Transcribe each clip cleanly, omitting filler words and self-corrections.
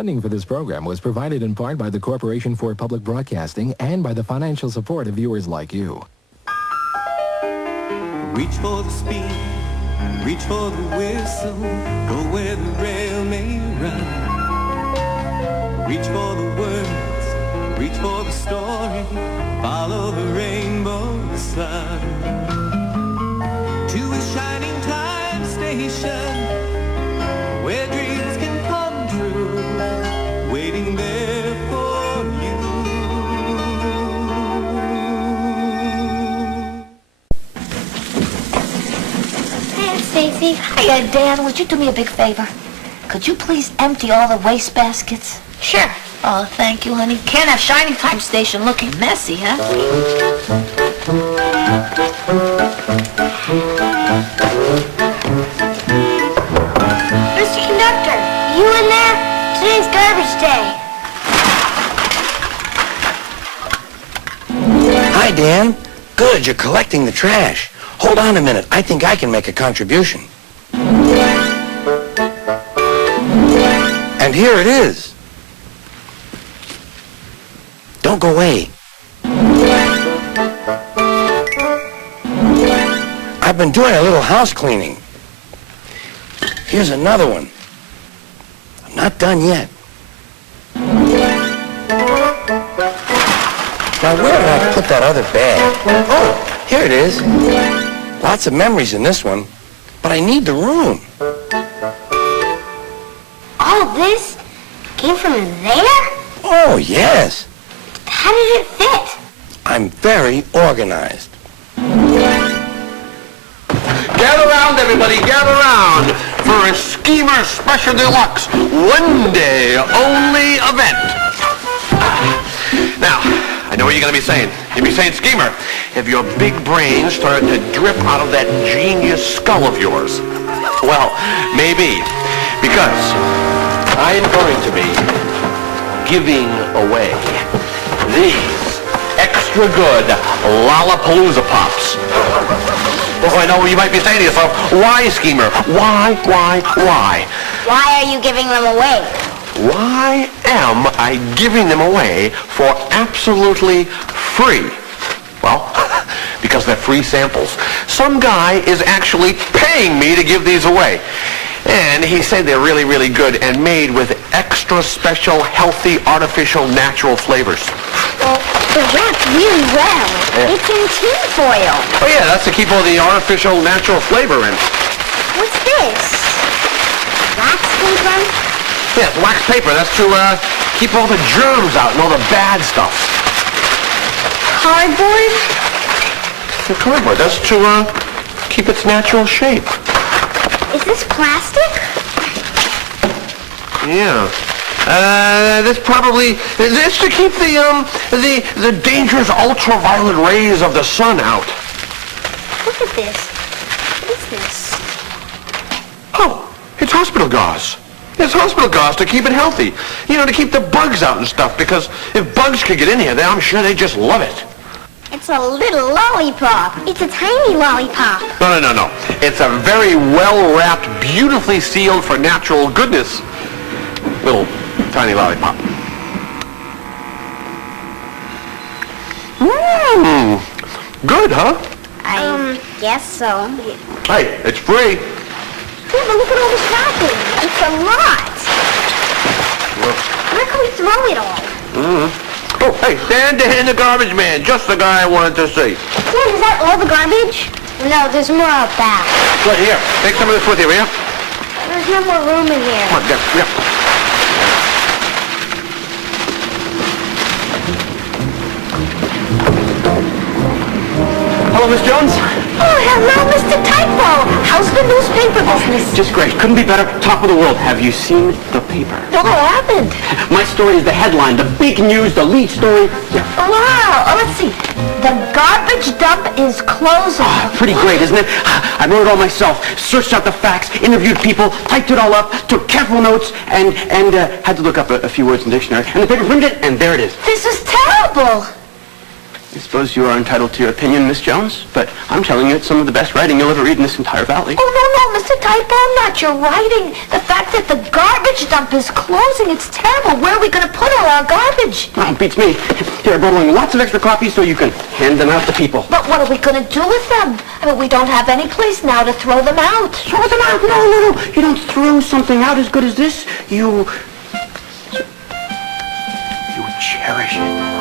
Funding for this program was provided in part by the Corporation for Public Broadcasting and by the financial support of viewers like you. Reach for the speed, reach for the whistle, go where the rail may run. Reach for the words, reach for the story, follow the rainbow sun. To a shining time station, where dreams can come true, waiting there for you. Hey, Stacy. Hiya, Dan. Would you do me a big favor? Could you please empty all the waste baskets? Sure. Oh, thank you, honey. Can't have Shining Time Station looking messy, huh? Mr. Conductor, you in there? Today's garbage day. Hi, Dan. Good, you're collecting the trash. Hold on a minute. I think I can make a contribution. And here it is. Don't go away. I've been doing a little house cleaning. Here's another one. I'm not done yet. Now, where did I put that other bag? Oh, here it is. Lots of memories in this one, but I need the room. All this came from there? Oh, yes. How did it fit? I'm very organized. Gather round, everybody, gather round for a Schemer Special Deluxe one-day only event. Now, I know what you're going to be saying. You'll be saying, Schemer, have your big brain started to drip out of that genius skull of yours? Well, maybe, because I am going to be giving away these extra good Lollapalooza Pops. Oh, I know what you might be saying to yourself. Why, Schemer? Why? Why are you giving them away? Why am I giving them away for absolutely free? Well, because they're free samples. Some guy is actually paying me to give these away. And he said they're really, really good and made with extra special, healthy, artificial, natural flavors. Well, they're wrapped really well. Yeah. It's in tin foil. Oh, yeah, that's to keep all the artificial, natural flavor in. What's this? Wax paper? Yeah, it's wax paper. That's to keep all the germs out and all the bad stuff. Cardboard? The cardboard. That's to keep its natural shape. Is this plastic? Yeah. This to keep the dangerous ultraviolet rays of the sun out. Look at this. What is this? Oh, it's hospital gauze. It's hospital gauze to keep it healthy. You know, to keep the bugs out and stuff, because if bugs could get in here, then I'm sure they just love it. It's a little lollipop. It's a tiny lollipop. No. It's a very well-wrapped, beautifully sealed for natural goodness little tiny lollipop. Mmm. Good, huh? I guess so. Hey, it's free. Yeah, but look at all this wrapping. It's a lot. Where can we throw it all? Oh, hey, Dan the garbage man. Just the guy I wanted to see. Dan, is that all the garbage? No, there's more out back. Good, here. Take some of this with you, will you? There's no more room in here. Come on, yeah. Hello, Miss Jones. Oh, hello, Mr. Typo. How's the newspaper business? Just great. Couldn't be better. Top of the world. Have you seen the paper? No, what happened? My story is the headline, the big news, the lead story. Yeah. Oh, wow. Oh, let's see. The garbage dump is closing. Pretty great, isn't it? I wrote it all myself. Searched out the facts, interviewed people, typed it all up, took careful notes, and had to look up a few words in the dictionary. And the paper printed it, and there it is. This is terrible. I suppose you are entitled to your opinion, Miss Jones, but I'm telling you it's some of the best writing you'll ever read in this entire valley. Oh, no, Mr. Typo, not your writing. The fact that the garbage dump is closing, it's terrible. Where are we going to put all our garbage? Well, beats me. Here, I brought along lots of extra copies so you can hand them out to people. But what are we going to do with them? I mean, we don't have any place now to throw them out. Throw them out? No. You don't throw something out as good as this. You cherish it.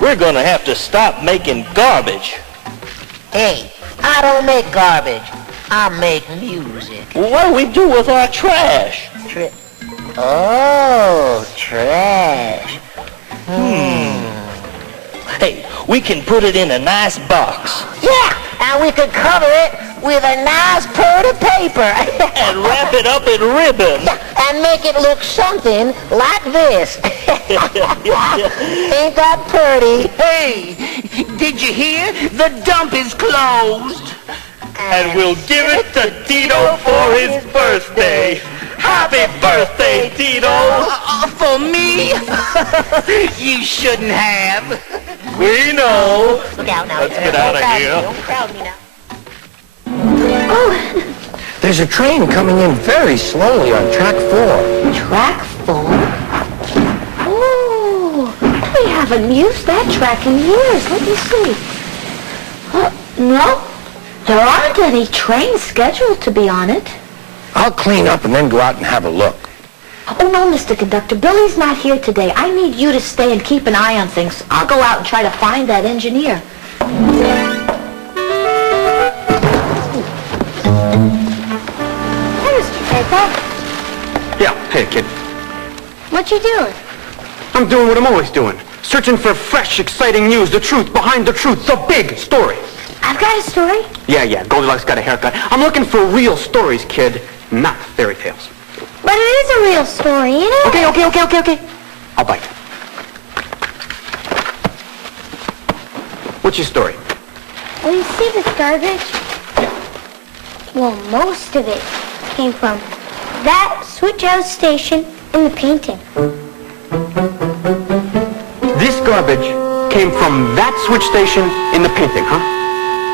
We're gonna have to stop making garbage. Hey, I don't make garbage. I make music. What do we do with our trash? Oh, trash. Hey, we can put it in a nice box. Yeah, and we could cover it with a nice purty paper. And wrap it up in ribbon. And make it look something like this. Ain't that pretty? Hey, did you hear? The dump is closed. And we'll give it to Tito for his birthday. Happy birthday, Tito! For me? You shouldn't have. We know. Look out now. Let's get out of here. Don't crowd me now. There's a train coming in very slowly on track 4. Track 4? Oh, we haven't used that track in years. Let me see. No, there aren't any trains scheduled to be on it. I'll clean up and then go out and have a look. Oh, no, Mr. Conductor. Billy's not here today. I need you to stay and keep an eye on things. I'll go out and try to find that engineer. Yeah, hey, kid. What you doing? I'm doing what I'm always doing. Searching for fresh, exciting news, the truth behind the truth, the big story. I've got a story. Yeah, Goldilocks got a haircut. I'm looking for real stories, kid, not fairy tales. But it is a real story, you know? Okay. I'll bite. What's your story? Well, you see this garbage? Well, most of it came from that switch out station in the painting. This garbage came from that switch station in the painting, huh?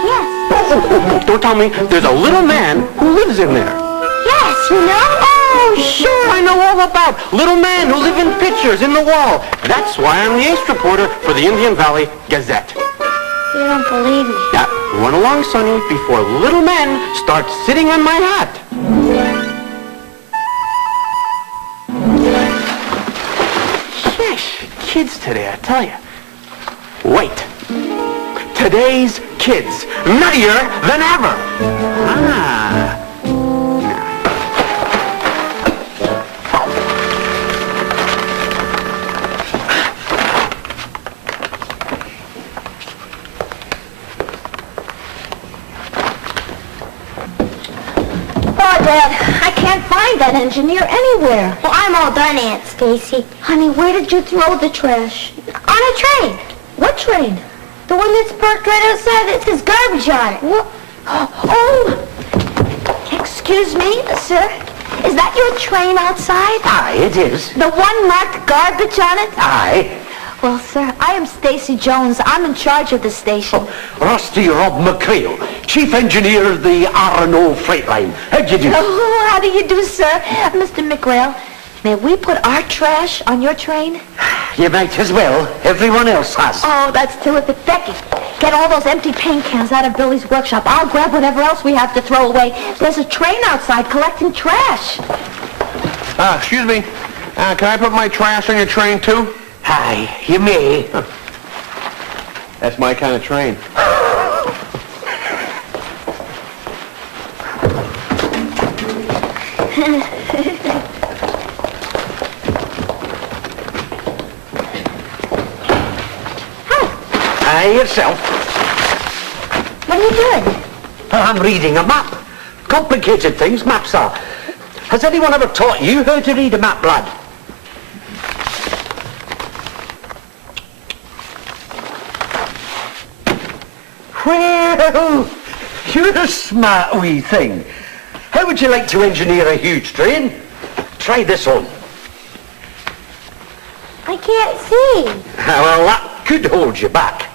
Yes. Oh, don't tell me there's a little man who lives in there. Yes, you know? Oh, sure, I know all about little men who live in pictures in the wall. That's why I'm the ace reporter for the Indian Valley Gazette. You don't believe me. Now, run along, Sonny, before little men start sitting on my hat. Sheesh, kids today, I tell you. Wait. Today's kids, nuttier than ever. Dad, I can't find that engineer anywhere. Well, I'm all done, Aunt Stacy. Honey, where did you throw the trash? On a train. What train? The one that's parked right outside that says garbage on it. What? Oh! Excuse me, sir. Is that your train outside? Aye, it is. The one marked garbage on it? Aye. Well, sir, I am Stacy Jones. I'm in charge of the station. Rusty McRail, Chief Engineer of the R&O Freight Line. How'd you do? Oh, how do you do, sir? Mr. McRail, may we put our trash on your train? You might as well. Everyone else has. Oh, that's terrific. Becky, get all those empty paint cans out of Billy's workshop. I'll grab whatever else we have to throw away. There's a train outside collecting trash. Excuse me. Can I put my trash on your train, too? Aye, you may. That's my kind of train. Aye, yourself. What are you doing? I'm reading a map. Complicated things maps are. Has anyone ever taught you how to read a map, lad? Well, you're a smart wee thing. How would you like to engineer a huge train? Try this on. I can't see. Well, that could hold you back.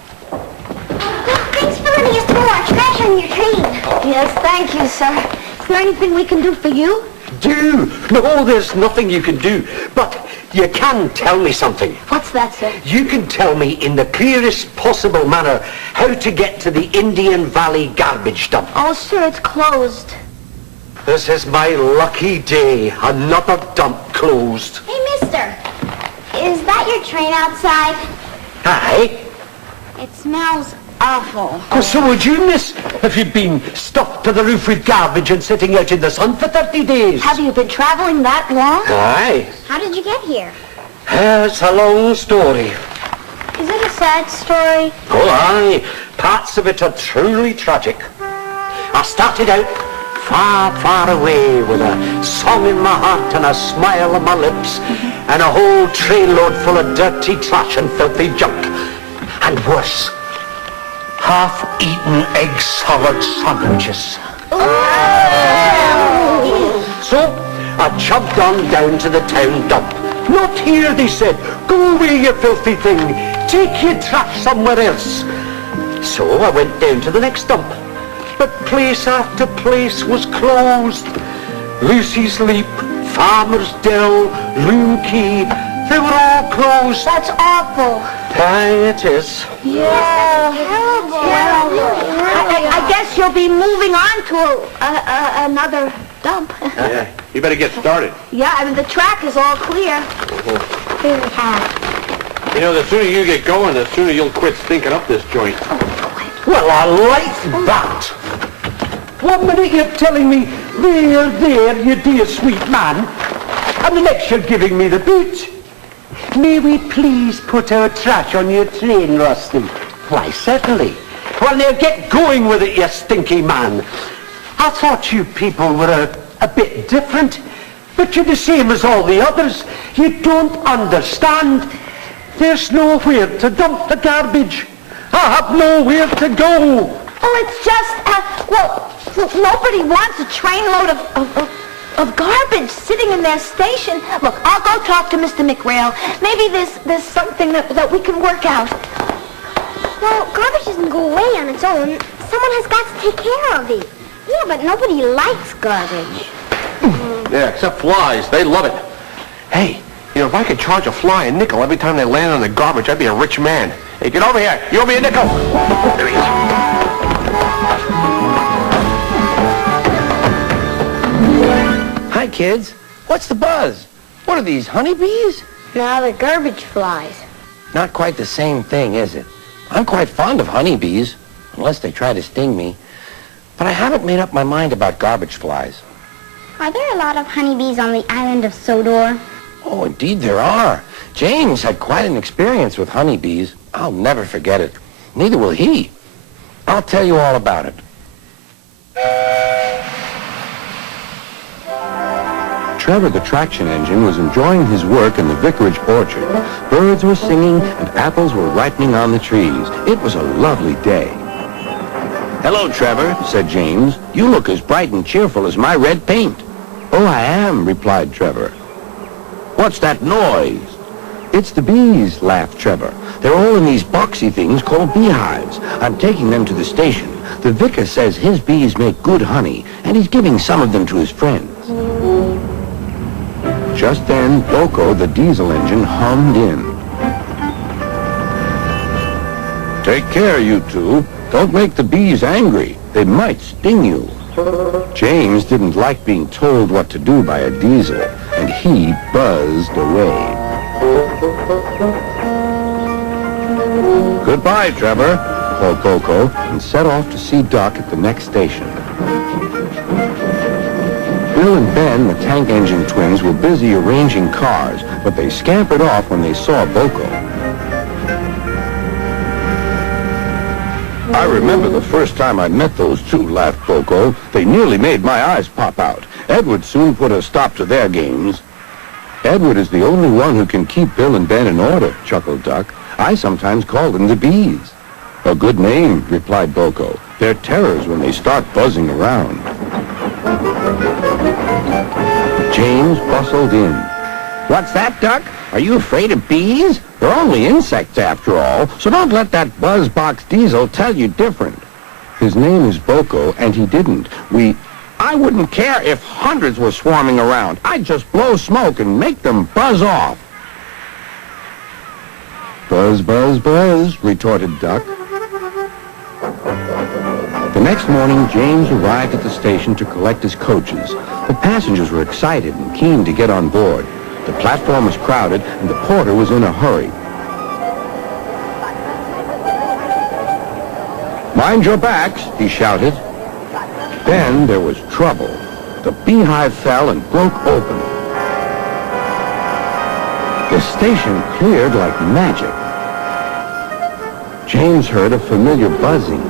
Thanks for letting us throw our trash on your train. Yes, thank you, sir. Is there anything we can do for you? Do? No, there's nothing you can do. But you can tell me something. What's that, sir? You can tell me in the clearest possible manner how to get to the Indian Valley garbage dump. Oh, sir, it's closed. This is my lucky day. Another dump closed. Hey, mister. Is that your train outside? Aye. It smells awful. Oh, so would you, miss, if you'd been stuffed to the roof with garbage and sitting out in the sun for 30 days? Have you been traveling that long? Aye. How did you get here? It's a long story. Is it a sad story? Oh, aye. Parts of it are truly tragic. I started out far, far away with a song in my heart and a smile on my lips and a whole trainload full of dirty trash and filthy junk. And worse, half-eaten egg salad sandwiches. So I chugged on down to the town dump. Not here, they said. Go away, you filthy thing. Take your trash somewhere else. So I went down to the next dump. But place after place was closed. Lucy's Leap, Farmer's Dell, Loon Key, they were all closed. That's awful. Aye, it is. Yeah. Terrible. I guess you'll be moving on to another dump. Yeah, you better get started. Yeah, I mean, the track is all clear. Really have. You know, the sooner you get going, the sooner you'll quit stinking up this joint. Well, I like that. 1 minute you're telling me, there, you dear sweet man, and the next you're giving me the boot. May we please put our trash on your train, Rusty? Why, certainly. Well, now get going with it, you stinky man. I thought you people were a bit different, but you're the same as all the others. You don't understand. There's nowhere to dump the garbage. I have nowhere to go. Oh, it's just, well, nobody wants a trainload of garbage sitting in their station. Look, I'll go talk to Mr. McRail. Maybe there's something that we can work out. Well, garbage doesn't go away on its own. Someone has got to take care of it. Yeah, but nobody likes garbage. Yeah, except flies. They love it. Hey, you know, if I could charge a fly a nickel every time they land on the garbage, I'd be a rich man. Hey, get over here. You owe me a nickel. There he is. Hi, kids. What's the buzz? What are these, honeybees? Now the garbage flies. Not quite the same thing, is it? I'm quite fond of honeybees, unless they try to sting me. But I haven't made up my mind about garbage flies. Are there a lot of honeybees on the island of Sodor? Oh, indeed there are. James had quite an experience with honeybees. I'll never forget it. Neither will he. I'll tell you all about it. Trevor the traction engine was enjoying his work in the vicarage orchard. Birds were singing and apples were ripening on the trees. It was a lovely day. Hello, Trevor, said James. You look as bright and cheerful as my red paint. Oh, I am, replied Trevor. What's that noise? It's the bees, laughed Trevor. They're all in these boxy things called beehives. I'm taking them to the station. The vicar says his bees make good honey, and he's giving some of them to his friends. Just then, Boko, the diesel engine, hummed in. Take care, you two. Don't make the bees angry. They might sting you. James didn't like being told what to do by a diesel, and he buzzed away. Goodbye, Trevor, called Boko, and set off to see Duck at the next station. Bill and Ben, the tank engine twins, were busy arranging cars, but they scampered off when they saw Boko. I remember the first time I met those two, laughed Boko. They nearly made my eyes pop out. Edward soon put a stop to their games. Edward is the only one who can keep Bill and Ben in order, chuckled Duck. I sometimes call them the bees. A good name, replied Boko. They're terrors when they start buzzing around. James bustled in. What's that, Duck? Are you afraid of bees? They're only insects after all, so don't let that buzzbox Diesel tell you different. His name is Boko, and he didn't. I wouldn't care if hundreds were swarming around. I'd just blow smoke and make them buzz off. Buzz, buzz, buzz, retorted Duck. The next morning, James arrived at the station to collect his coaches. The passengers were excited and keen to get on board. The platform was crowded, and the porter was in a hurry. Mind your backs, he shouted. Then there was trouble. The beehive fell and broke open. The station cleared like magic. James heard a familiar buzzing.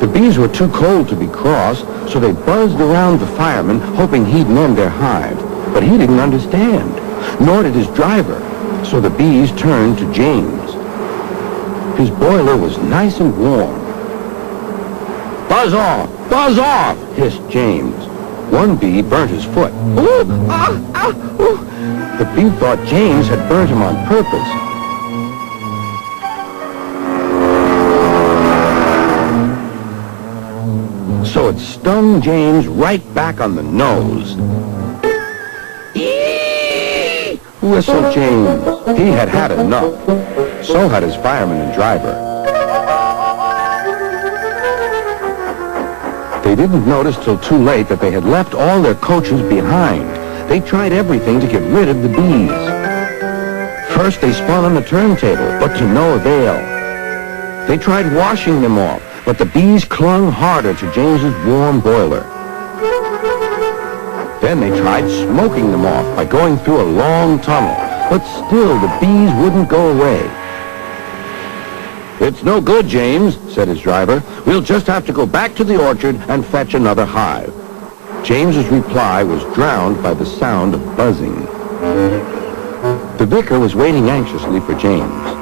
The bees were too cold to be cross, so they buzzed around the fireman, hoping he'd mend their hive. But he didn't understand, nor did his driver, so the bees turned to James. His boiler was nice and warm. Buzz off, hissed James. One bee burnt his foot. Ooh, ooh. The bee thought James had burnt him on purpose. So it stung James right back on the nose. Eee! Whistled James. He had had enough. So had his fireman and driver. They didn't notice till too late that they had left all their coaches behind. They tried everything to get rid of the bees. First they spun on the turntable, but to no avail. They tried washing them off, but the bees clung harder to James's warm boiler. Then they tried smoking them off by going through a long tunnel, but still the bees wouldn't go away. It's no good, James, said his driver. We'll just have to go back to the orchard and fetch another hive. James's reply was drowned by the sound of buzzing. The vicar was waiting anxiously for James.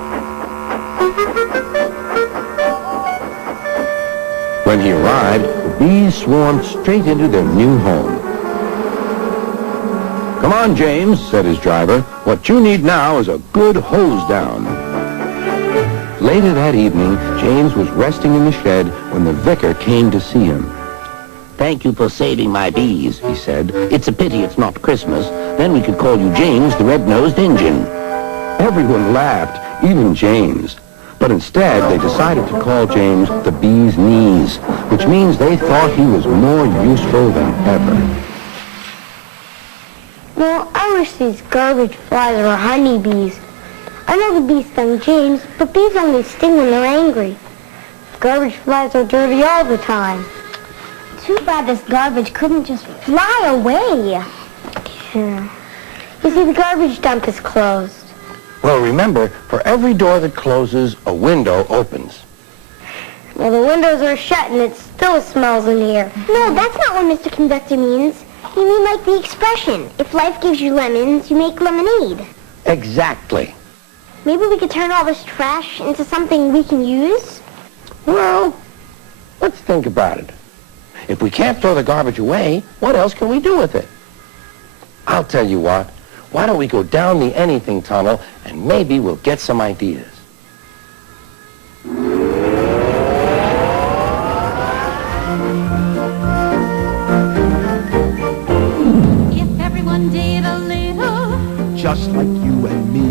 When he arrived, the bees swarmed straight into their new home. Come on, James, said his driver. What you need now is a good hose down. Later that evening, James was resting in the shed when the vicar came to see him. Thank you for saving my bees, he said. It's a pity it's not Christmas. Then we could call you James the Red-Nosed Injun. Everyone laughed, even James. But instead, they decided to call James the Bee's Knees, which means they thought he was more useful than ever. Well, I wish these garbage flies were honeybees. I know the bees stung James, but bees only sting when they're angry. Garbage flies are dirty all the time. Too bad this garbage couldn't just fly away. Yeah. You see, the garbage dump is closed. Well, remember, for every door that closes, a window opens. Well, the windows are shut and it still smells in here. No, that's not what Mr. Conductor means. You mean like the expression, if life gives you lemons, you make lemonade. Exactly. Maybe we could turn all this trash into something we can use? Well, let's think about it. If we can't throw the garbage away, what else can we do with it? I'll tell you what. Why don't we go down the anything tunnel and maybe we'll get some ideas. If everyone did a little, Just like you and me,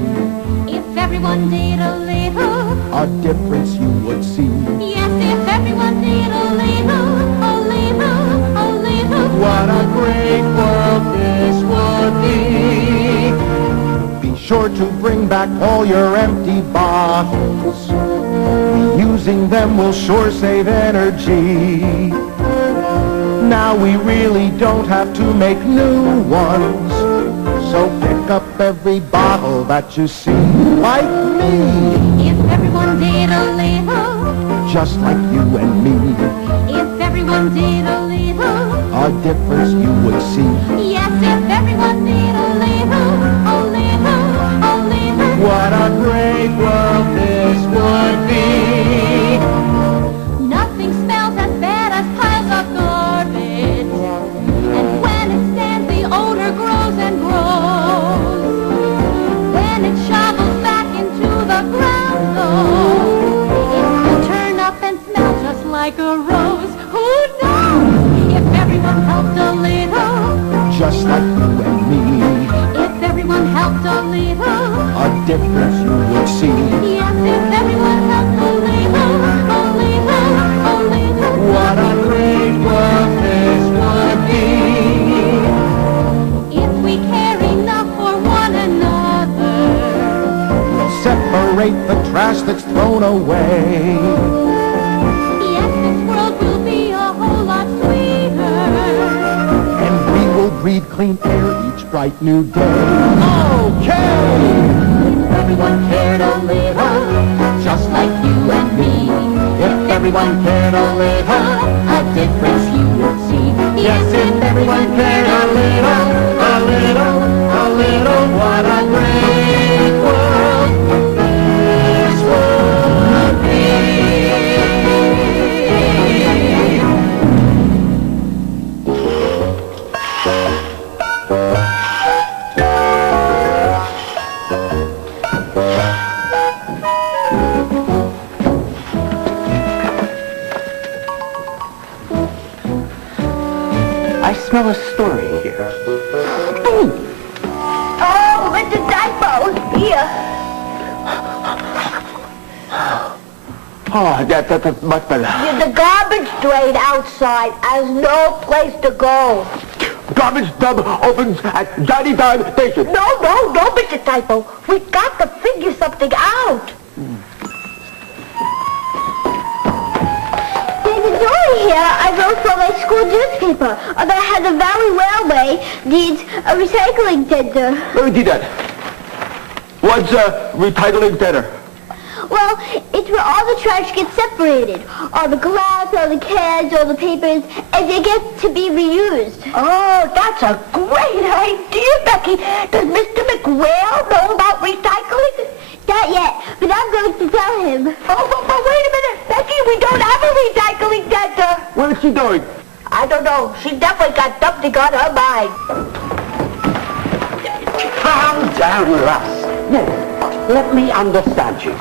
if everyone did a little, a difference you would see. yes, if everyone did a little, a little, a little. What a great world this would be. Be sure to bring back all your empty bottles. Reusing them will sure save energy. Now we really don't have to make new ones. So pick up every bottle that you see, like me. If everyone did a little, Just like you and me, if everyone did a little, a difference you would see. yes, if everyone did a little, a little, a little. What a great world this would be. Nothing smells as bad as piles of garbage. And when it stands, the odor grows and grows. difference you would see. Yes, if everyone helped a little, a little, a little. What a great world this would be. If we care enough for one another, We'll separate the trash that's thrown away. yes, this world will be a whole lot sweeter. And we will breathe clean air each bright new day. Okay! If everyone cared a little, just like you and me. If everyone cared a little, A difference you would see. yes, if everyone cared a little, a little, a little, what a great world this would be. I smell a story here. Oh, Mr. Typo, here. Oh, that's much better. The garbage drain outside has no place to go. Garbage dump opens at Johnny Time Station. No, Mr. Typo. We got to figure something out. There's a story here I wrote for my school newspaper about how the Valley Railway needs a recycling center. Let me do that. What's a recycling center? Well, it's where all the trash gets separated. All the glass, all the cans, all the papers, and they get to be reused. Oh, that's a great idea, Becky. Does Mr. McRail know about recycling? Not yet, but I'm going to tell him. Oh, but wait a minute, Becky, we don't have a recycling center. What is she doing? I don't know. She definitely got something on her mind. Calm down, Russ. Now, let me understand you.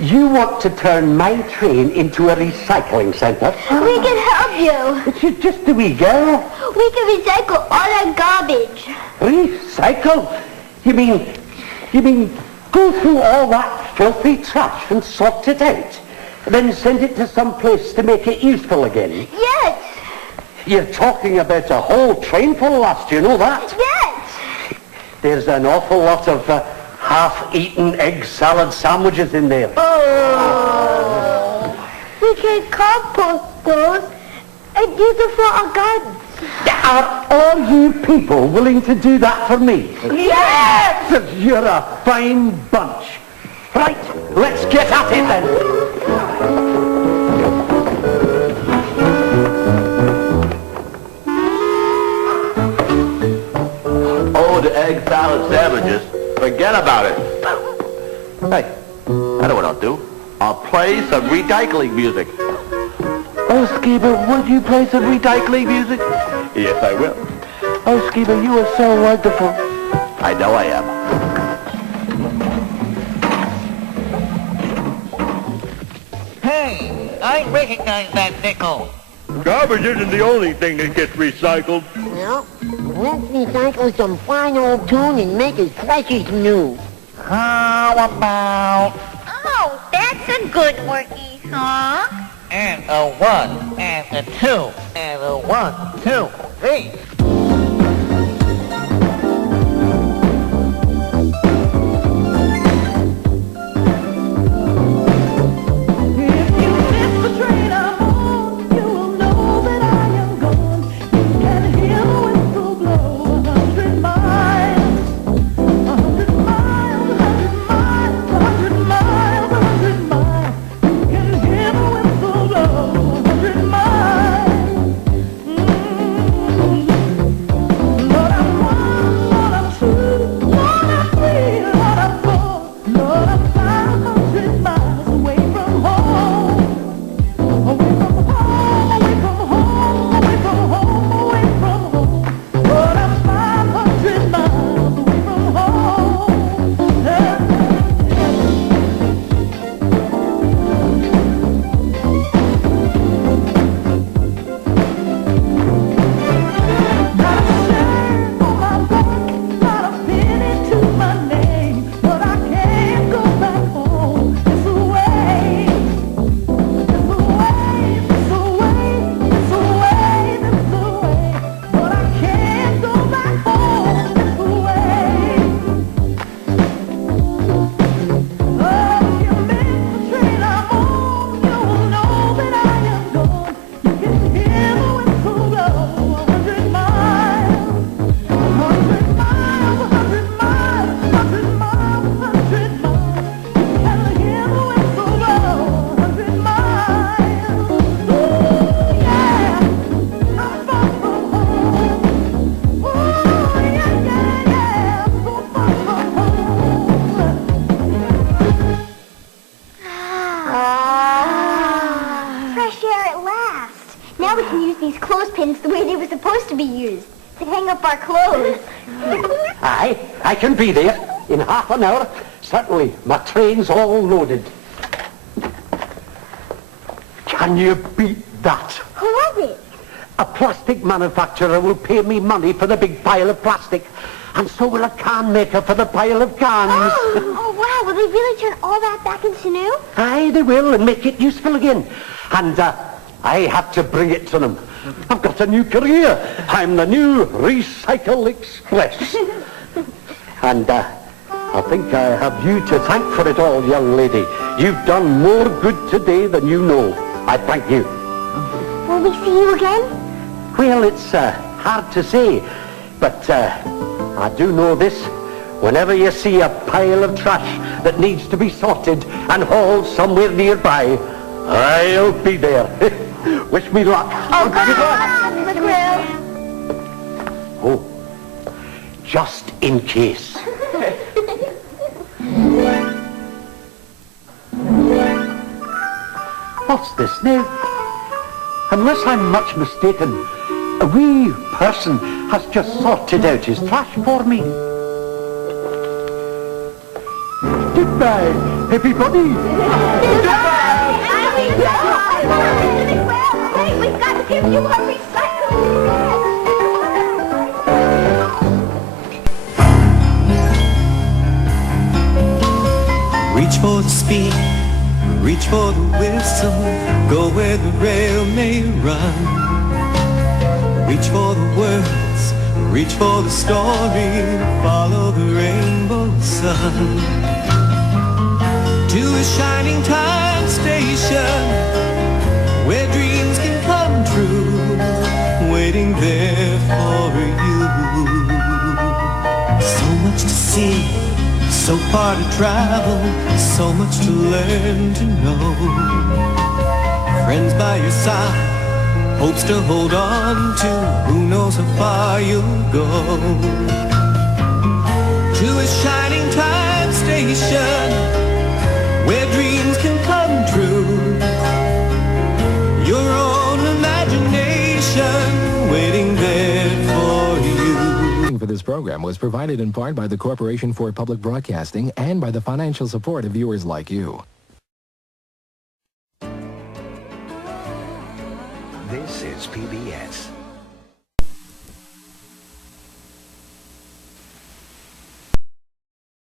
You want to turn my train into a recycling center? We can help you. It's just a wee girl. We can recycle all that garbage. Recycle? You mean go through all that filthy trash and sort it out, then send it to some place to make it useful again? Yes. You're talking about a whole train full last, you know that? Yes. There's an awful lot of half-eaten egg salad sandwiches in there. Oh. We can compost those and use them for our gardens. Are all you people willing to do that for me? Yes! You're a fine bunch. Right, let's get at it then. Oh, the egg salad sandwiches. Forget about it. Hey, I know what I'll do. I'll play some recycling music. Oh, Skeever, would you play some recycling music? Yes, I will. Oh, Skeever, you are so wonderful. I know I am. Hey, I recognize that nickel. Garbage isn't the only thing that gets recycled. Well, let's recycle some fine old tune and make it fresh as new. How about... Oh, that's a good worky song. And a 1, and a 2, and a 1, 2, 3. be used to hang up our clothes. Aye, I can be there in half an hour. Certainly, my train's all loaded. Can you beat that? Who was it? A plastic manufacturer will pay me money for the big pile of plastic, and so will a can maker for the pile of cans. Oh, wow. Will they really turn all that back into new? Aye, they will, and make it useful again. And I have to bring it to them. I've got a new career. I'm the new Recycle Express. And I think I have you to thank for it all, young lady. You've done more good today than you know. I thank you. Will we see you again? Well, it's hard to say, but I do know this. Whenever you see a pile of trash that needs to be sorted and hauled somewhere nearby, I'll be there. Wish me luck. Oh, good luck, McRail. Oh, just in case. What's this now? Unless I'm much mistaken, a wee person has just sorted out his trash for me. Goodbye, everybody. Goodbye. Wait, we've got to give you a recycle. Reach for the speed, reach for the whistle, go where the rail may run. Reach for the words, reach for the story, follow the rainbow sun. To a shining time station, where dreams can come true, waiting there for you. So much to see, so far to travel, so much to learn to know. Friends by your side, hopes to hold on to, who knows how far you'll go. To a shining time station, where dreams can come true. Your own imagination waiting there for you. For this program was provided in part by the Corporation for Public Broadcasting and by the financial support of viewers like you. This is PBS.